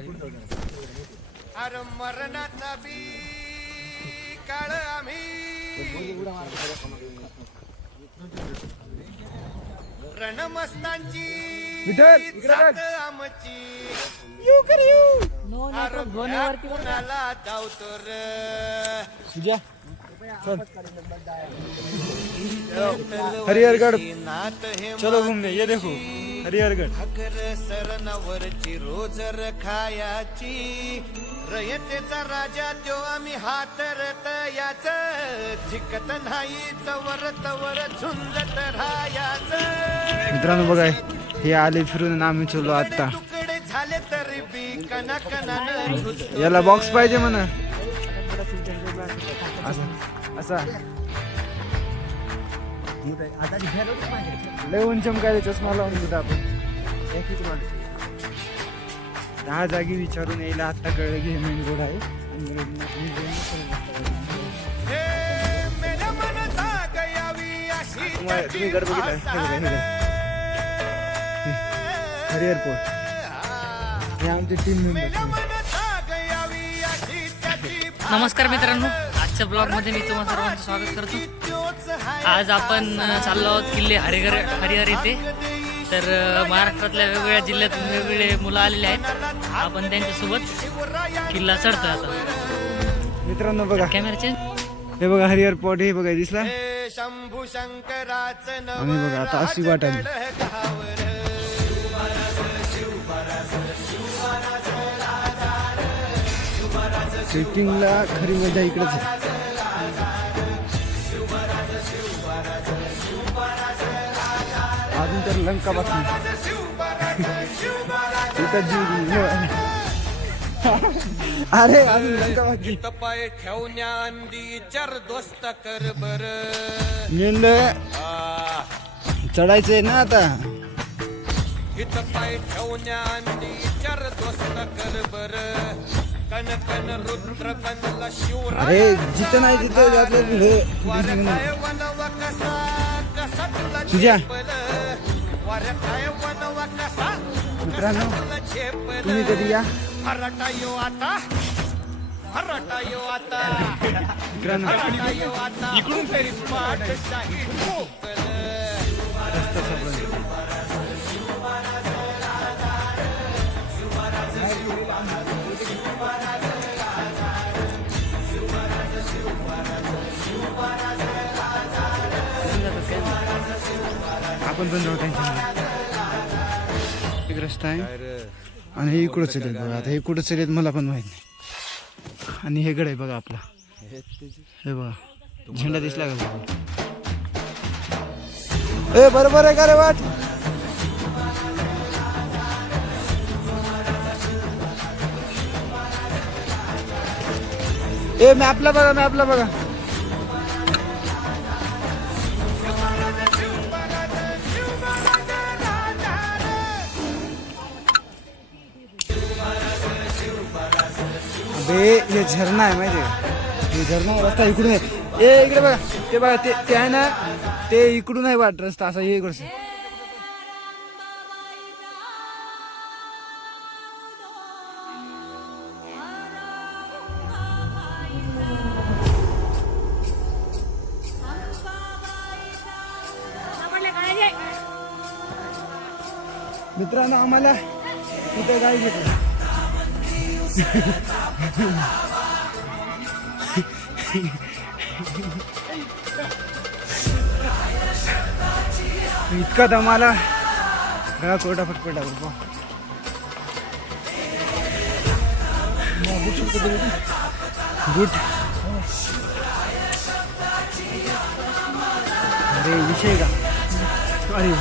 अरे मरणाचा बी काळ आम्ही रणमस्तांची साथ आमची अरे कुणाला धावतो रे हरिहरगढ़ चलो घूमने, ये देखो हरिहरगढ़। भाकर सरनावरची रोजर खायाची रयतेचा राजा तो आम्ही हातरत याच झिकत नाही चवर तवर झुंजत राहायच। मित्रांनो बघा हे आले फिरून आम्ही चलो आता तुकडे झाले तरी बी कना कनानं याला बॉक्स पाहिजे म्हणा असा लय ऊन चमकायला चष्मा लावून घेतो आपण 10 जागी विचारून यायला आता कळलं की हे मेन रोड आहे। मेरा मन जाग यावी अशी तुम्ही घर बघितलं हरिहर पोर्ट हे आमची टीम मेंबर। नमस्कार मित्रांनो, आजच्या ब्लॉग मध्ये मी तुम्हाला सर्वांचं स्वागत करतो। आज आपण चाललो आहोत किल्ले हरिहर येथे। तर महाराष्ट्रातल्या वेगवेगळ्या जिल्ह्यातून वेगवेगळे मुलं आलेले आहेत, आपण त्यांच्यासोबत किल्ला चढतो आता। मित्रांनो बघा कॅमेराचे हे बघा हरिहर पोर्ट हे बघा दिसला शंभू शंकराचं आम्ही बघा आता अशी वाट आली ट्रेकिंगला खरी मजा इकडेच आहे। अजून तर लंका बाकी अरे अजून लंका बाकी पाय ठेवण्या अंदी चर दोस्त कर बर मेंढ चढायचंय ना आता हित पाय ठेवण्या अंदी चर दोस्त कर बर कन कन रुद्र कनला शिवराय अरे जिथं नाही तिथं आपलं हे वारकाय वनवा कसा कसा तुला तुझ्या वारकाय वनवा कसा मित्रांनो तुला झेपल तुम्ही कधी या हरटायो आता हरटायो आता मित्रांनो हरटायो आता इकडून तरी पाठ शाही ठोकल आपण पण जाऊ त्यांच्या एक रस्ता आहे आणि हे इकडं चलेल बघा। आता हे कुठं चलेल मला पण माहित नाही। आणि हे गड आहे बघा आपला, हे बघा झेंडा दिसला का? ए बरोबर आहे का रे वाट? ए मॅपला बघा, मॅपला बघा। हे झरणा आहे माहिती आहे, हे झरणा रस्ता इकडून आहे। ए इकडे बघा, ते बघा ते आहे ना, ते इकडून आहे वाट रस्ता असा हे इकडे। मित्रांनो आम्हाला तिथे गाडी घेतो इतका दमाला गळा कोरडा फटफटा बूट अरे विषय का अरे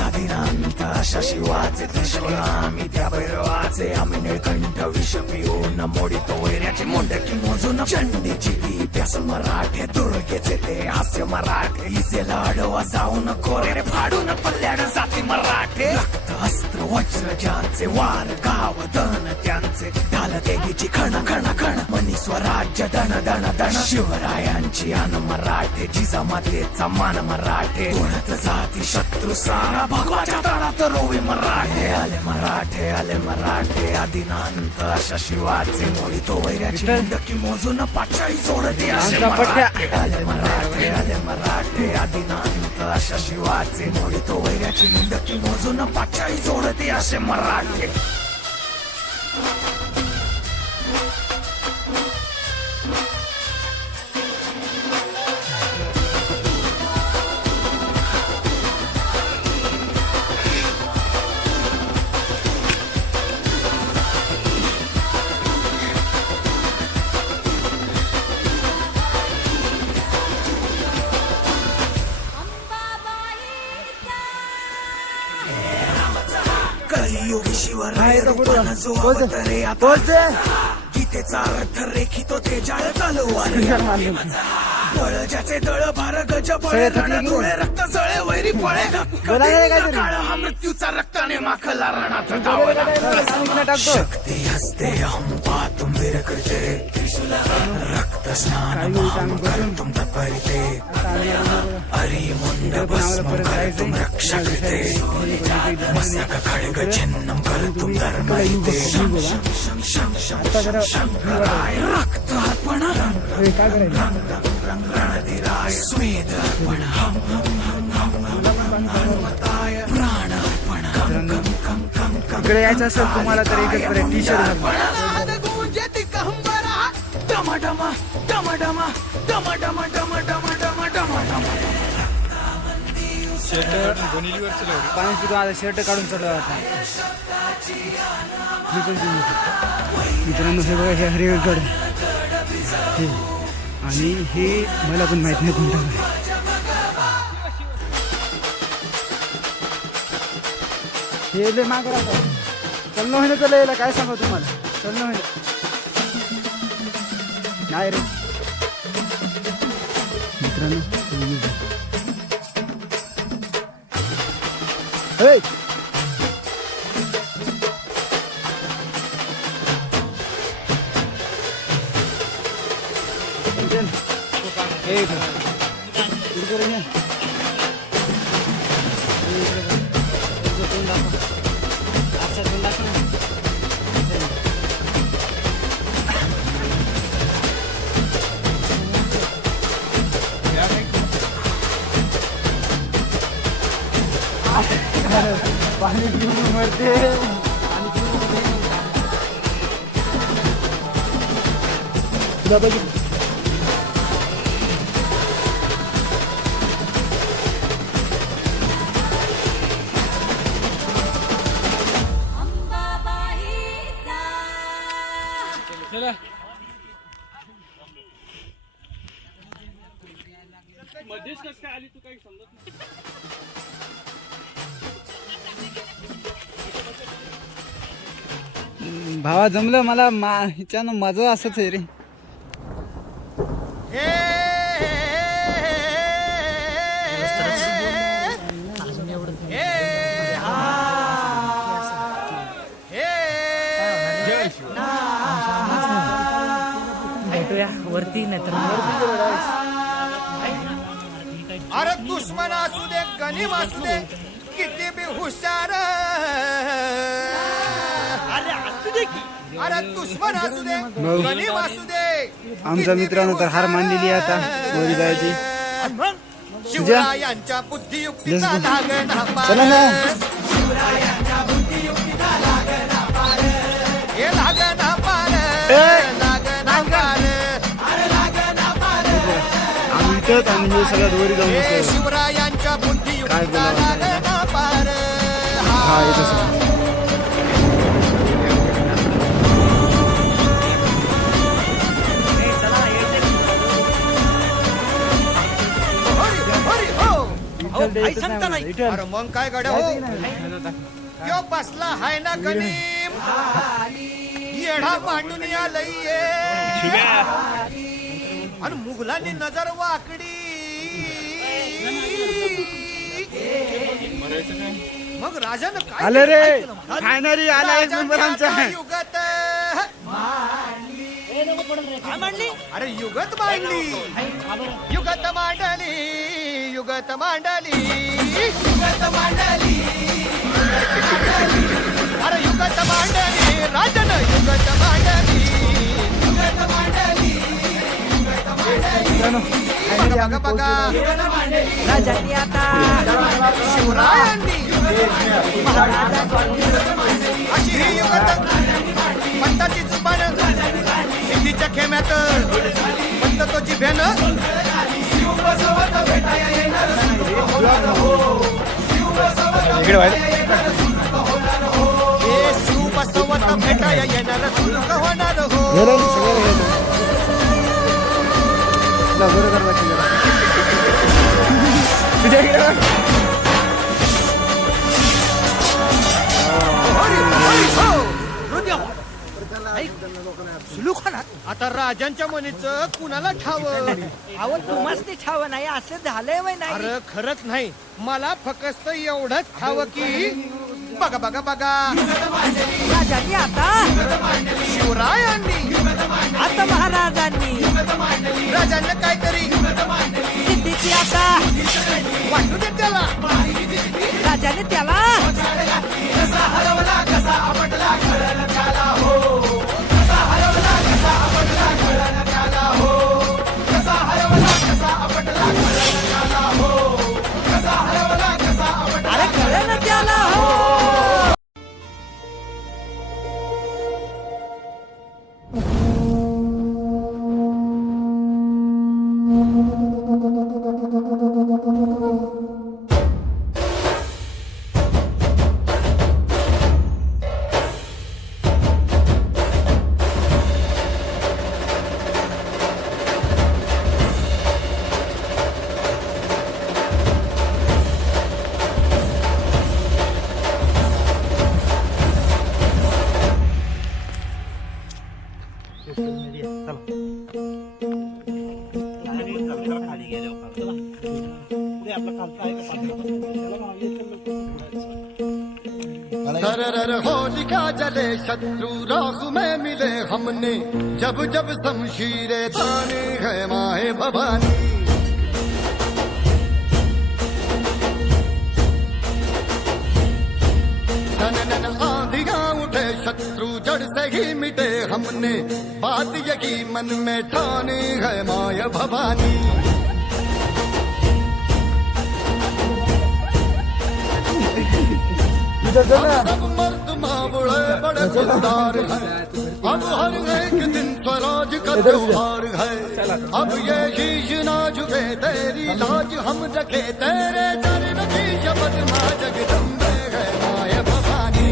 आदिनांत अशा शिवाचे त्रिशूळ आम्ही त्या भैरवाचे आम्ही निळकंठ विष पिऊन मोडितो वैऱ्याचे मोंडकी मोजून चंडीची ती प्यास मराठे दुर्गेचे ते हास्य मराठे इसे लाडवा जाऊन कोरे फाडून पल्ल्याड जाती मराठे रक्त अस्त्र वज्र ज्यांचे वार गावधन त्यांचे ढाल देवीची खण खण खण मनी स्वराज्य दण दण दण शिवरायांची अन मराठे जिजामातेचा मान मराठे कोणत जाती शत्रू सारा भगवाच्या तळात रोवे मराठे आले मराठे आदिनांत अशा शिवाचे मोडी तो वैऱ्याची मुंडकी मोजून पाचाळी जोडते असे मराठे आले मराठे आदिनांत अशा शिवाचे मोडी तो वैऱ्याची मुंडकी मोजून पाचाळी जोडते असे मराठे कलियुगी शिवराय रूपानं जो अवतरे आता गीतेचा अर्थ रेखितो ते जाळ तलवार बळ ज्याचे दळ भार गज बळे रणधुळे रक्त जळे वैरी पळे काळ हा मृत्यूचा रक्ताने माखला रणात धावला शक्ती हस्ते हम पातुम वीर करते रक्त स्नान महाम कर्तुम तत्परिते हरि मुंड भस्म कर्तुम रक्षा कृते मस्तक खड्ग चिन्हं कर्तुम धर्मैते शंकराय रक्त अर्पण रणधीराय स्वेद अर्पण प्राण अर्पण इकडे यायचं असेल तुम्हाला तर एकच पर्याय टी शर्ट पाण्यात पितो आता शर्ट काढून चढला आता मित्रांनो हे बघा हे हरिहरगड हे आणि हे मला पण माहित नाही कोणतं आहे. हे लय मागं राहतात चलणं होईना तर यायला काय सांगू तुम्हाला चलणं होईना नाही रे मित्रांनो पाणी पिऊन मरते चला मध्येच कसं काय आली तू काही समजत नाही भावा जमलं मला हिच्यानं माझं असंच आहे रे भेटूया वरती नाही तर अरे दुश्मन असू दे गनीम असू दे किती बी हुशार अरे दुश्मन असू दे गनीम असू दे आमचा मित्रांनो तर हार मांडलेली आहे आता वरी जायची शिवरायांच्या बुद्धियुक्तीचा लागना पार चला ना हे लागना पार लागना पार आम्ही इथंच आणि हे सगळ्यात वरी जाऊन हे बसलो शिवरायांच्या बुद्धियुक्तीचा लागना पार हा येतच अरे मग काय गड्या हो यो बसला हाय ना गनीम येढा मांडून आलंय आणि मुघलांनी नजर वाकडी मग राजानं काय आले रे केलं? फायनली आला एक नंबर आमचा राजाने युगत काय मांडली अरे युगत मांडली युगत मांडली युगत मांडली युगत मांडली अरे युगत मांडली राजन युगत मांडली युगत मांडली बघा बघा बघा राजांनी आता शिवरायांनी अशी ही युगत पंताची जुबान सिद्धीच्या खेम्यात पंत तो जिभेन हे शिव बसवत भेटाया येणार सुलक होणार हो आता राजांच्या मनीचं कुणाला ठावं अहो तुम्हाच ते ठाव नाही असं झालंय वय नाही अरे खरंच नाही मला फक्त एवढंच ठावं की बघा बघा बघा राजांनी आता शिवरायांनी आता महाराजांनी राजांना काहीतरी सिद्धीची आता वाटू दे त्याला राजाने त्याला अरे कळे ना त्याला हो सरर होलिका जले शत्रु राह में मिले हमने जब जब शमशीरें ताने है माए भवानी नन आंधियां उठे शत्रु जड़ से ही मिटे हमने बात यही मन में ठाने है माया भवानी सब मर्द मावड़े बड़े खुददार हैं अब हर एक दिन स्वराज का त्योहार है अब ये शीश ना झुके तेरी लाज हम रखे तेरे चरण की शपथ मां जगदम्बे है माया भवानी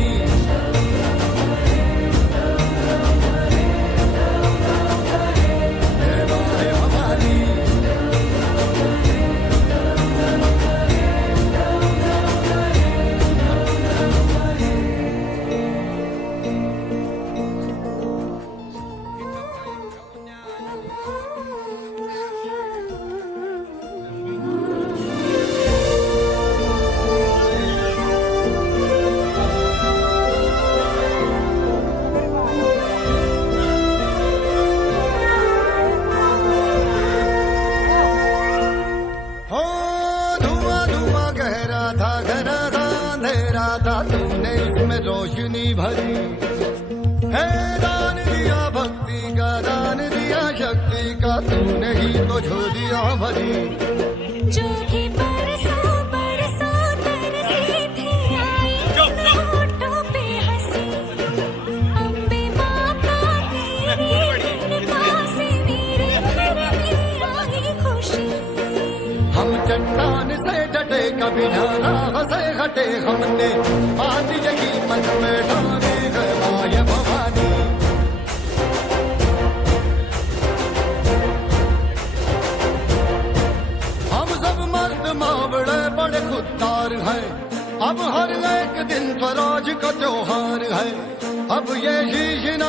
हे माया भवानी तूने इसमें रोशनी भरी है दान दिया भक्ति का दान दिया शक्ति का तूने ही तो झोलियां भरी जो भी बरसों बरसों तरसी थी आई होठों पे हंसी अम्बे माँ का तेरी कृपा से मेरे घर में आई खुशी हम चट्टान से डटे कभी ना राह से हटे हमने बात यही मन में ठाने गए माया भवानी हम सब मर्द मावड़े बड़े खुददार हैं अब हर एक दिन स्वराज का त्योहार है अब ये शीश ना